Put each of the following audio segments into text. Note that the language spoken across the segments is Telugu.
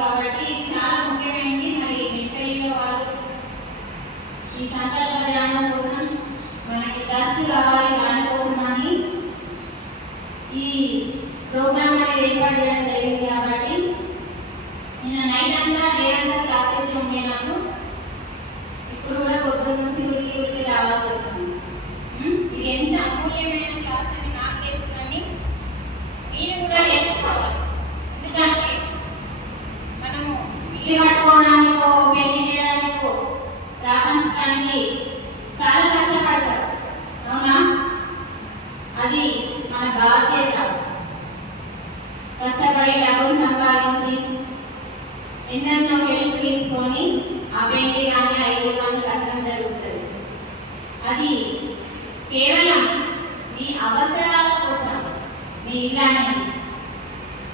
కాబట్టి ఇది చాలా ముఖ్యమైనది. మరి నెట్పల్లిలో వాళ్ళు ఈ సంకల్ప ధ్యానం కోసం మనకి ట్రస్ట్ కావాలి దానికోసం కట్టుకోవడానికో పెళ్ళి చేయడానికో ప్రాపంచడానికి చాలా కష్టపడతారు. అవునా? అది మన బాధ్యత. కష్టపడి డబ్బులు సంపాదించి ఎందరినో వెలుగు తీసుకొని ఆ పెళ్ళి కానీ ఆ ఇల్లు కానీ కట్టడం జరుగుతుంది. అది కేవలం మీ అవసరాల కోసం మీ ఇల్లు అనేది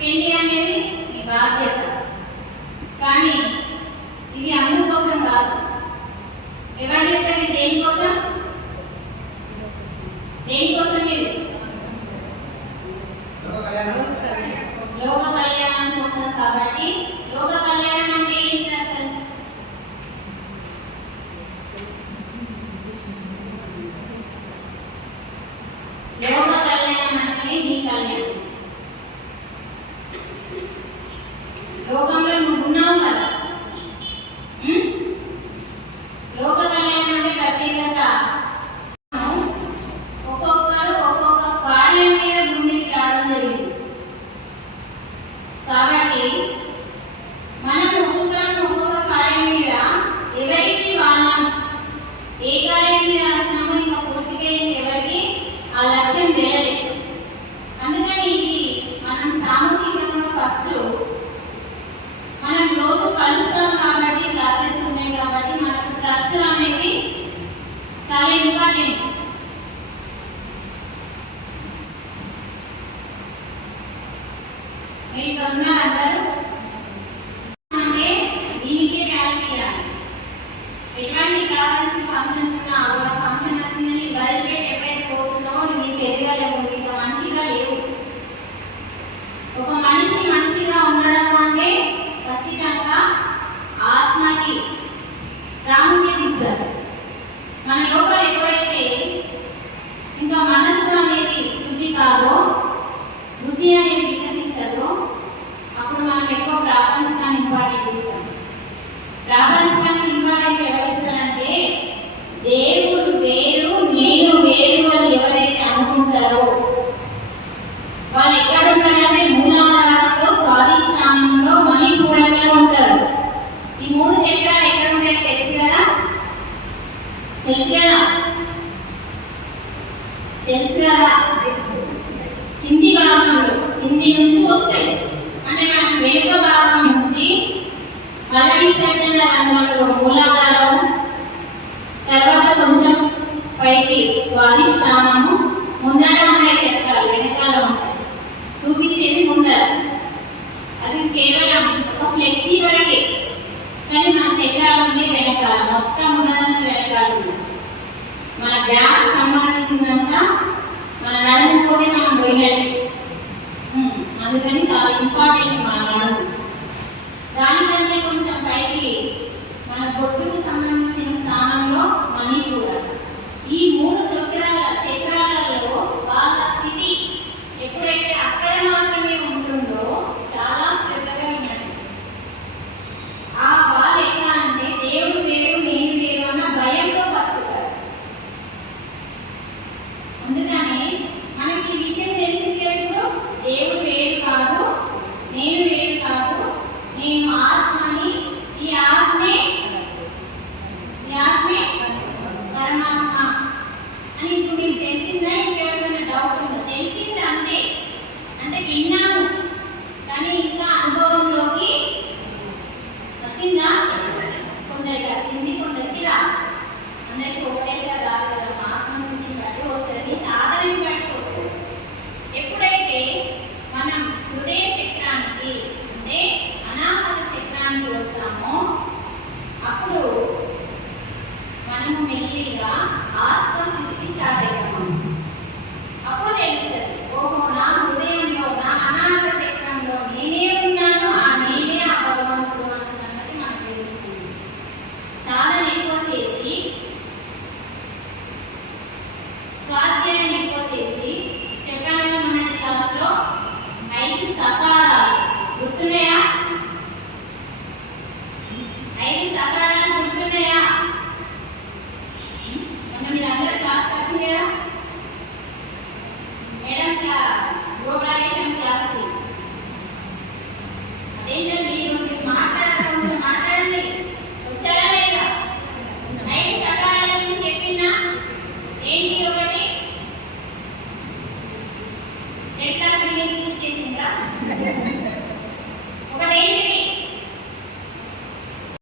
పెళ్ళి అనేది మీ బాధ్యత. కానీ ఇది అందుకోసం కాదు. ఎవరు చెప్తారు ఇది దేనికోసం దేనికోసం ఇది? లోక కళ్యాణం కోసం కాబట్టి లోక కళ్యాణం అంటే ఏంటి అసలు? లోక కళ్యాణం అంటే నీ కళ్యాణం. లోకం ఏ కార్యం మీద రాసినామో ఇంకా పూర్తిగా ఎవరికి ఆ లక్ష్యం తెలియలేదు అందుకని ఇది మనం సామూహికంగా ఫస్ట్ మనం రోజు కలుస్తాం కాబట్టి క్లాసెస్ ఉన్నాయి కాబట్టి మనకు ట్రస్ట్ అనేది చాలా ఇంపార్టెంట్ మీరు ఇక్కడ అంటే దీనికే వాల్యూ ఇవ్వాలి ఎటువంటి కావాల్సిన ఫంక్షన్స్ ఉన్నా ఫంక్షన్ వచ్చిందని వదిలిపెట్టి ఎప్పుడైతే పోతున్నావో నీకు ఎదగలేవు తెలుసు. హిందీ భాగంలో హిందీ నుంచి వస్తాయి. అంటే మనం వెనుక భాగం నుంచి మళ్ళీ విసర్జన రంగంలో మూలాధారం తర్వాత కొంచెం పైకి స్వాధిష్టానము ముందర ఉన్నాయి చక్రాలు వెనకాల ఉంటాయి. చూపించేది ముందర. అది కేవలం ఒక ఫ్లెక్సీ వరకే. కానీ మన చక్రాలు వెనకాల మొత్తం ఉన్నదంతా వెనకాల మన ఇంపార్టెంట్ మన నడుము దానికంటే కొంచెం పైకి మన బొట్టుకు సంబంధించిన స్థానంలో మణిపూర్ ఈ మూడు చక్రాల ఏంటండి